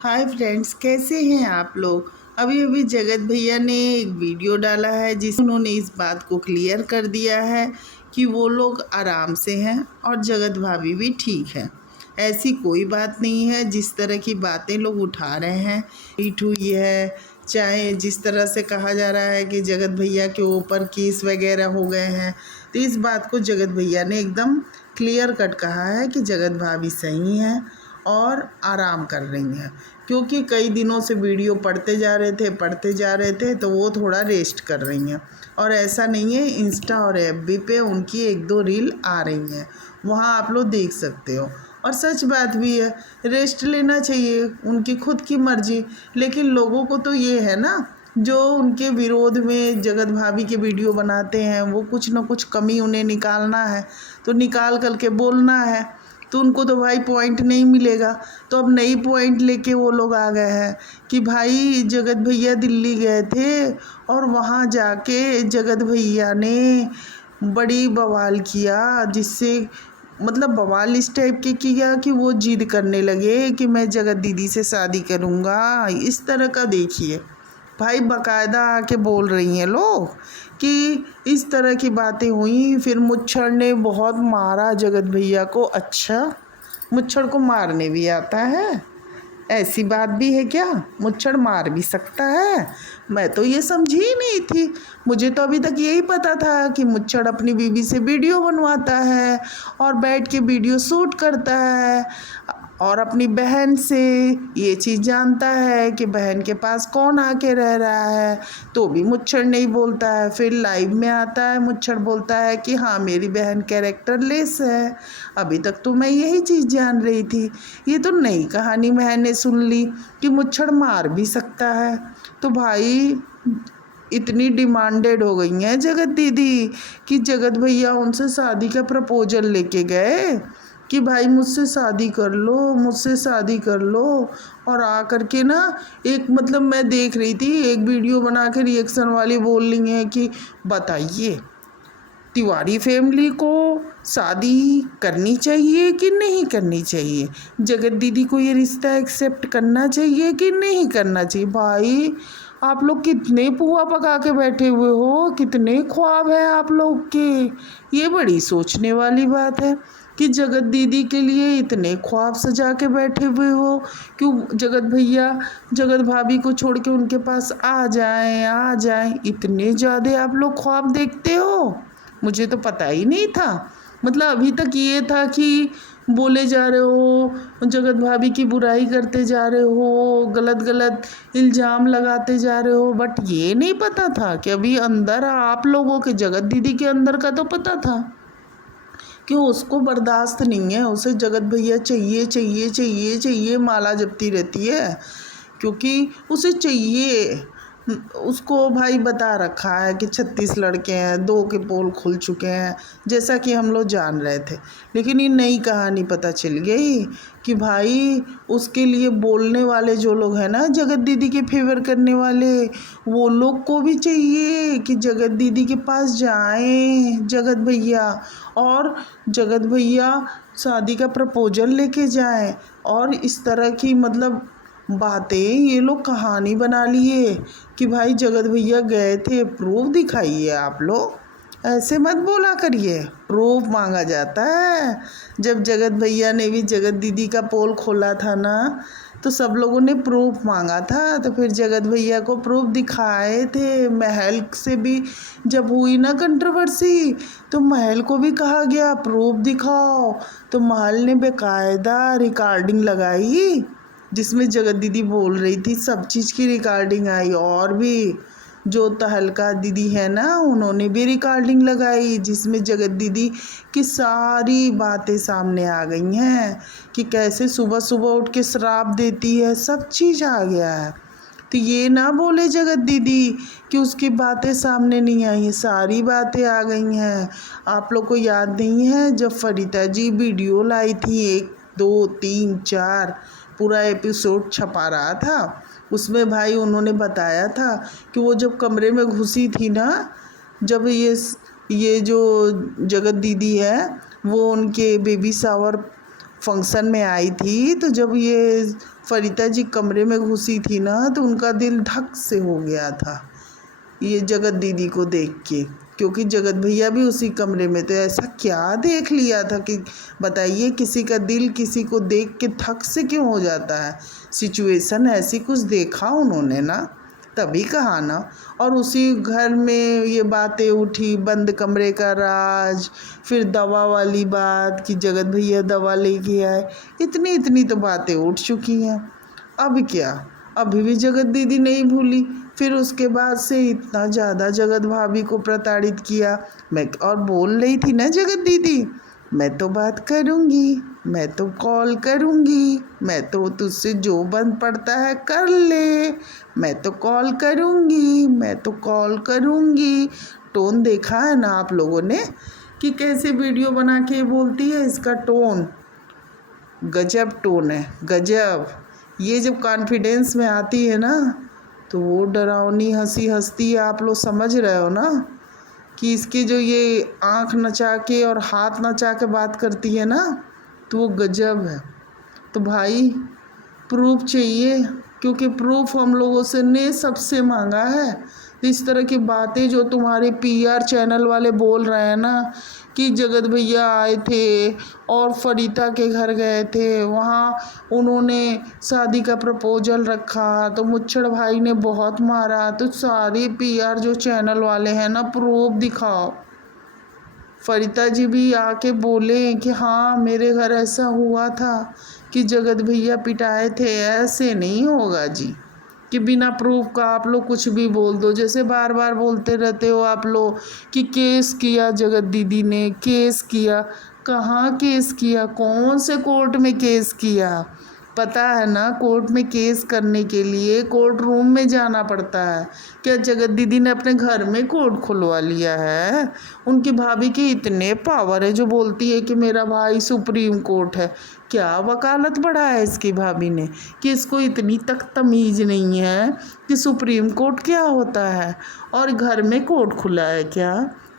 Hi friends, कैसे हैं आप लोग। अभी अभी जगत भैया ने एक वीडियो डाला है जिसमें उन्होंने इस बात को क्लियर कर दिया है कि वो लोग आराम से हैं और जगत भाभी भी ठीक है। ऐसी कोई बात नहीं है। जिस तरह की बातें लोग उठा रहे हैं, पीठ हुई है, चाहे जिस तरह से कहा जा रहा है कि जगत भैया के ऊपर केस वगैरह हो गए हैं, तो इस बात को जगत भैया ने एकदम क्लियर कट कहा है कि जगत भाभी सही हैं और आराम कर रही हैं। क्योंकि कई दिनों से वीडियो पढ़ते जा रहे थे तो वो थोड़ा रेस्ट कर रही हैं। और ऐसा नहीं है, इंस्टा और एफबी पे उनकी एक दो रील आ रही हैं, वहाँ आप लोग देख सकते हो। और सच बात भी है, रेस्ट लेना चाहिए, उनकी खुद की मर्जी। लेकिन लोगों को तो ये है ना, जो उनके विरोध में जगत भाभी के वीडियो बनाते हैं, वो कुछ ना कुछ कमी उन्हें निकालना है, तो निकाल करके बोलना है। तो उनको तो भाई पॉइंट नहीं मिलेगा, तो अब नई पॉइंट लेके वो लोग आ गए हैं कि भाई जगत भैया दिल्ली गए थे और वहाँ जाके जगत भैया ने बड़ी बवाल किया, जिससे मतलब बवाल इस टाइप के किया कि वो जिद करने लगे कि मैं जगत दीदी से शादी करूँगा। इस तरह का देखिए भाई, बकायदा आके बोल रही हैं लोग कि इस तरह की बातें हुई। फिर मुच्छर ने बहुत मारा जगत भैया को। अच्छा, मुच्छर को मारने भी आता है? ऐसी बात भी है क्या? मुच्छर मार भी सकता है? मैं तो ये समझी ही नहीं थी। मुझे तो अभी तक यही पता था कि मुच्छर अपनी बीवी से वीडियो बनवाता है और बैठ के वीडियो शूट करता है और अपनी बहन से ये चीज़ जानता है कि बहन के पास कौन आके रह रहा है, तो भी मुच्छर नहीं बोलता है। फिर लाइव में आता है, मुच्छर बोलता है कि हाँ मेरी बहन कैरेक्टर लेस है। अभी तक तो मैं यही चीज़ जान रही थी, ये तो नई कहानी मैंने सुन ली कि मुच्छर मार भी सकता है। तो भाई इतनी डिमांडेड हो गई हैं जगत दीदी कि जगत भैया उनसे शादी का प्रपोजल लेके गए कि भाई मुझसे शादी कर लो, मुझसे शादी कर लो। और आ करके ना, एक मतलब मैं देख रही थी, एक वीडियो बना के रिएक्शन वाली बोल रही हैं कि बताइए तिवारी फैमिली को शादी करनी चाहिए कि नहीं करनी चाहिए, जगत दीदी को ये रिश्ता एक्सेप्ट करना चाहिए कि नहीं करना चाहिए। भाई आप लोग कितने पुआ पका के बैठे हुए हो, कितने ख्वाब हैं आप लोग के। ये बड़ी सोचने वाली बात है कि जगत दीदी के लिए इतने ख्वाब सजा के बैठे हुए हो। क्यों जगत भैया जगत भाभी को छोड़ के उनके पास आ जाएं, इतने ज़्यादा आप लोग ख्वाब देखते हो। मुझे तो पता ही नहीं था। मतलब अभी तक ये था कि बोले जा रहे हो, जगत भाभी की बुराई करते जा रहे हो, गलत गलत इल्ज़ाम लगाते जा रहे हो, बट ये नहीं पता था कि अभी अंदर आप लोगों के, जगत दीदी के अंदर का तो पता था कि उसको बर्दाश्त नहीं है, उसे जगत भैया चाहिए चाहिए चाहिए चाहिए माला जपती रहती है। क्योंकि उसे चाहिए। उसको भाई बता रखा है कि 36 लड़के हैं, 2 के पोल खुल चुके हैं, जैसा कि हम लोग जान रहे थे। लेकिन ये नई कहानी पता चल गई कि भाई उसके लिए बोलने वाले जो लोग हैं ना, जगत दीदी के फेवर करने वाले, वो लोग को भी चाहिए कि जगत दीदी के पास जाएं जगत भैया, और जगत भैया शादी का प्रपोजल लेके जाएं। और इस तरह की मतलब बातें ये लोग कहानी बना लिए कि भाई जगत भैया गए थे, प्रूफ दिखाइए आप लोग। ऐसे मत बोला करिए, प्रूफ मांगा जाता है। जब जगत भैया ने भी जगत दीदी का पोल खोला था ना, तो सब लोगों ने प्रूफ मांगा था, तो फिर जगत भैया को प्रूफ दिखाए थे। महल से भी जब हुई ना कंट्रोवर्सी, तो महल को भी कहा गया प्रूफ दिखाओ, तो महल ने बेकायदा रिकॉर्डिंग लगाई जिसमें जगत दीदी बोल रही थी, सब चीज़ की रिकॉर्डिंग आई। और भी जो तहलका दीदी है ना, उन्होंने भी रिकॉर्डिंग लगाई जिसमें जगत दीदी की सारी बातें सामने आ गई हैं कि कैसे सुबह सुबह उठ के श्राप देती है, सब चीज़ आ गया है। तो ये ना बोले जगत दीदी कि उसकी बातें सामने नहीं आई हैं, सारी बातें आ गई हैं। आप लोग को याद नहीं है जब फरीदा जी वीडियो लाई थी, 1 2 3 4 पूरा एपिसोड छपा रहा था, उसमें भाई उन्होंने बताया था कि वो जब कमरे में घुसी थी ना, जब ये जो जगत दीदी है वो उनके बेबी शावर फंक्शन में आई थी, तो जब ये फरीता जी कमरे में घुसी थी ना, तो उनका दिल धक से हो गया था ये जगत दीदी को देख के, क्योंकि जगत भैया भी उसी कमरे में। तो ऐसा क्या देख लिया था कि बताइए, किसी का दिल किसी को देख के धक से क्यों हो जाता है। सिचुएशन ऐसी कुछ देखा उन्होंने ना, तभी कहा ना। और उसी घर में ये बातें उठी, बंद कमरे का राज, फिर दवा वाली बात कि जगत भैया दवा लेके आए, इतनी इतनी तो बातें उठ चुकी हैं। अब क्या, अभी भी जगत दीदी नहीं भूली। फिर उसके बाद से इतना ज़्यादा जगत भाभी को प्रताड़ित किया। मैं और बोल रही थी ना जगत दीदी, मैं तो बात करूँगी, मैं तो कॉल करूँगी, मैं तो तुझसे जो बन पड़ता है कर ले, मैं तो कॉल करूँगी, मैं तो कॉल करूँगी। टोन देखा है ना आप लोगों ने कि कैसे वीडियो बना के बोलती है। इसका टोन गजब टोन है, गजब। ये जब कॉन्फिडेंस में आती है ना, तो वो डरावनी हंसी हंसती है। आप लोग समझ रहे हो ना कि इसके जो ये आँख नचा के और हाथ नचा के बात करती है ना, तो वो गजब है। तो भाई प्रूफ चाहिए, क्योंकि प्रूफ हम लोगों से ने सबसे मांगा है। इस तरह की बातें जो तुम्हारे पीआर चैनल वाले बोल रहे हैं ना कि जगत भैया आए थे और फरीता के घर गए थे, वहाँ उन्होंने शादी का प्रपोजल रखा तो मुच्छड़ भाई ने बहुत मारा, तो सारे पीआर जो चैनल वाले हैं ना, प्रूफ दिखाओ। फरीता जी भी आके बोले कि हाँ मेरे घर ऐसा हुआ था कि जगत भैया पिटाए थे। ऐसे नहीं होगा जी कि बिना प्रूफ का आप लोग कुछ भी बोल दो। जैसे बार बार बोलते रहते हो आप लोग कि केस किया जगत दीदी ने, केस किया। कहाँ केस किया, कौन से कोर्ट में केस किया? पता है ना, कोर्ट में केस करने के लिए कोर्ट रूम में जाना पड़ता है। क्या जगत दीदी ने अपने घर में कोर्ट खुलवा लिया है? उनकी भाभी के इतने पावर है जो बोलती है कि मेरा भाई सुप्रीम कोर्ट है। क्या वकालत बढ़ा है इसकी भाभी ने कि इसको इतनी तक तमीज़ नहीं है कि सुप्रीम कोर्ट क्या होता है और घर में कोर्ट खुला है क्या?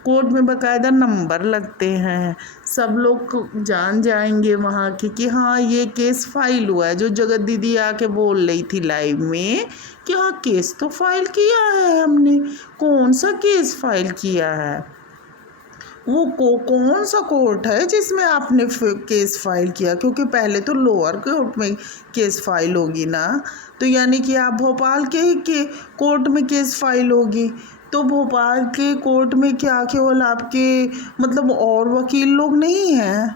कोर्ट में बाकायदा नंबर लगते हैं, सब लोग जान जाएंगे वहाँ के कि हाँ ये केस फाइल हुआ है। जो जगत दीदी आके बोल रही थी लाइव में कि हाँ केस तो फाइल किया है हमने। कौन सा केस फाइल किया है? वो कौन सा कोर्ट है जिसमें आपने केस फाइल किया? क्योंकि पहले तो लोअर कोर्ट में केस फाइल होगी ना, तो यानी कि आप भोपाल के ही के कोर्ट में केस फाइल होगी। तो भोपाल के कोर्ट में क्या केवल आपके मतलब और वकील लोग नहीं हैं?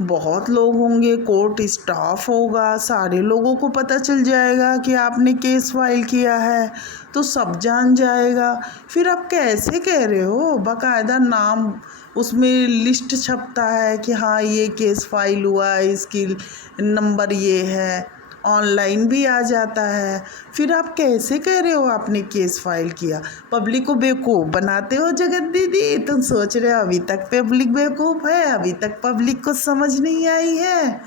बहुत लोग होंगे, कोर्ट स्टाफ होगा, सारे लोगों को पता चल जाएगा कि आपने केस फाइल किया है, तो सब जान जाएगा। फिर आप कैसे कह रहे हो? बाकायदा नाम उसमें लिस्ट छपता है कि हाँ ये केस फाइल हुआ, इसकी नंबर ये है, ऑनलाइन भी आ जाता है। फिर आप कैसे कह रहे हो आपने केस फाइल किया? पब्लिक को बेवकूफ़ बनाते हो जगत दीदी। तुम सोच रहे हो अभी तक पब्लिक बेवकूफ़ है, अभी तक पब्लिक को समझ नहीं आई है।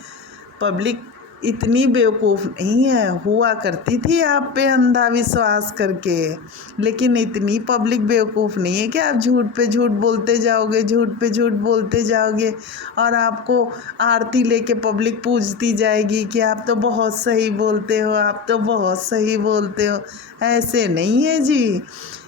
पब्लिक इतनी बेवकूफ़ नहीं है, हुआ करती थी आप पे अंधा विश्वास करके, लेकिन इतनी पब्लिक बेवकूफ़ नहीं है कि आप झूठ पे झूठ बोलते जाओगे, झूठ पे झूठ बोलते जाओगे और आपको आरती लेके पब्लिक पूजती जाएगी कि आप तो बहुत सही बोलते हो, आप तो बहुत सही बोलते हो। ऐसे नहीं है जी।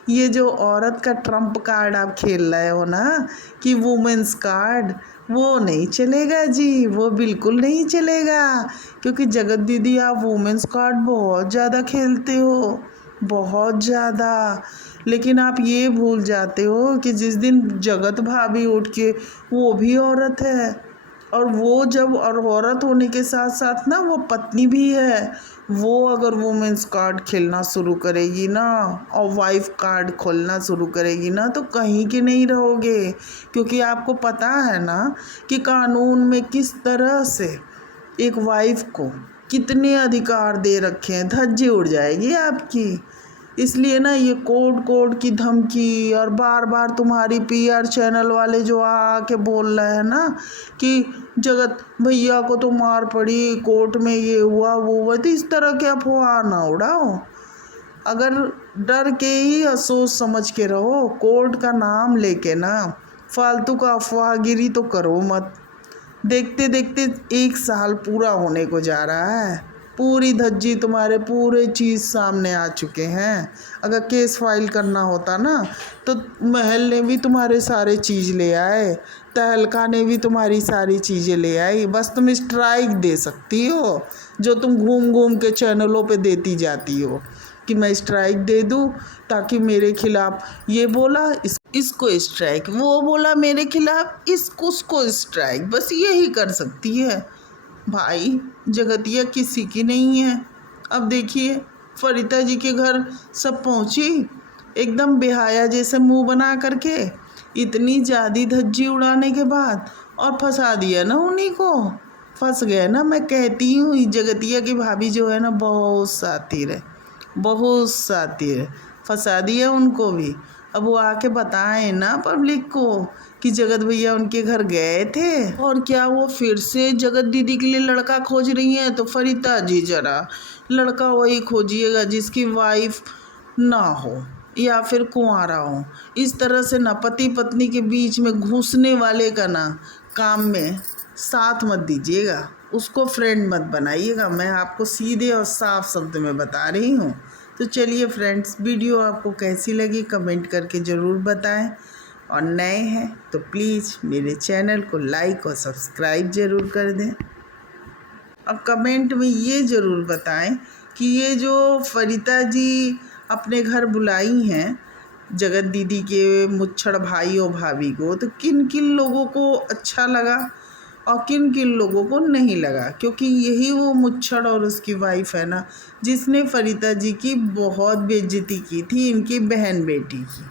ये जो औरत का ट्रम्प कार्ड आप खेल रहे हो ना कि वुमेंस कार्ड, वो नहीं चलेगा जी, वो बिल्कुल नहीं चलेगा। क्योंकि जगत दीदी आप वुमेंस कार्ड बहुत ज़्यादा खेलते हो, बहुत ज़्यादा। लेकिन आप ये भूल जाते हो कि जिस दिन जगत भाभी उठ के, वो भी औरत है, और वो जब और औरत होने के साथ साथ ना वो पत्नी भी है। वो अगर वुमेंस कार्ड खेलना शुरू करेगी ना और वाइफ कार्ड खोलना शुरू करेगी ना, तो कहीं के नहीं रहोगे। क्योंकि आपको पता है ना कि कानून में किस तरह से एक वाइफ को कितने अधिकार दे रखे हैं, धज्जे उड़ जाएगी आपकी। इसलिए ना ये कोर्ट की धमकी, और बार बार तुम्हारी पीआर चैनल वाले जो आके बोल रहे हैं ना कि जगत भैया को तो मार पड़ी, कोर्ट में ये हुआ वो हुआ, तो इस तरह के अफवाह ना उड़ाओ। अगर डर के ही या सोच समझ के रहो, कोर्ट का नाम लेके ना फालतू का अफवाहगिरी तो करो मत। देखते देखते 1 साल पूरा होने को जा रहा है। पूरी धज्जी तुम्हारे पूरे चीज़ सामने आ चुके हैं। अगर केस फाइल करना होता ना तो महल ने भी तुम्हारे सारे चीज़ ले आए, तहलका ने भी तुम्हारी सारी चीज़ें ले आई। बस तुम स्ट्राइक दे सकती हो, जो तुम घूम घूम के चैनलों पे देती जाती हो कि मैं स्ट्राइक दे दूँ, ताकि मेरे खिलाफ ये बोला इसको स्ट्राइक, वो बोला मेरे खिलाफ उसको स्ट्राइक, बस यही कर सकती है। भाई जगतिया किसी की नहीं है। अब देखिए फरीता जी के घर सब पहुंची, एकदम बेहाया जैसे मुंह बना करके, इतनी ज़्यादा धज्जी उड़ाने के बाद, और फंसा दिया ना उन्हीं को। फंस गए ना। मैं कहती हूँ जगतिया की भाभी जो है ना बहुत सातिर है, बहुत सातिर है। फंसा दिया उनको भी। अब वो आके बताएं ना पब्लिक को कि जगत भैया उनके घर गए थे, और क्या वो फिर से जगत दीदी के लिए लड़का खोज रही हैं। तो फरीता जी जरा लड़का वही खोजिएगा जिसकी वाइफ ना हो या फिर कुंवारा हो। इस तरह से ना पति पत्नी के बीच में घुसने वाले का ना काम में साथ मत दीजिएगा, उसको फ्रेंड मत बनाइएगा। मैं आपको सीधे और साफ शब्द में बता रही हूँ। तो चलिए फ्रेंड्स, वीडियो आपको कैसी लगी कमेंट करके ज़रूर बताएं, और नए हैं तो प्लीज़ मेरे चैनल को लाइक और सब्सक्राइब ज़रूर कर दें। और कमेंट में ये ज़रूर बताएं कि ये जो फरीता जी अपने घर बुलाई हैं जगत दीदी के मुच्छड़ भाई और भाभी को, तो किन किन लोगों को अच्छा लगा और किन किन लोगों को नहीं लगा। क्योंकि यही वो मुच्छड़ और उसकी वाइफ है ना जिसने फरीता जी की बहुत बेइज्जती की थी, इनकी बहन बेटी की।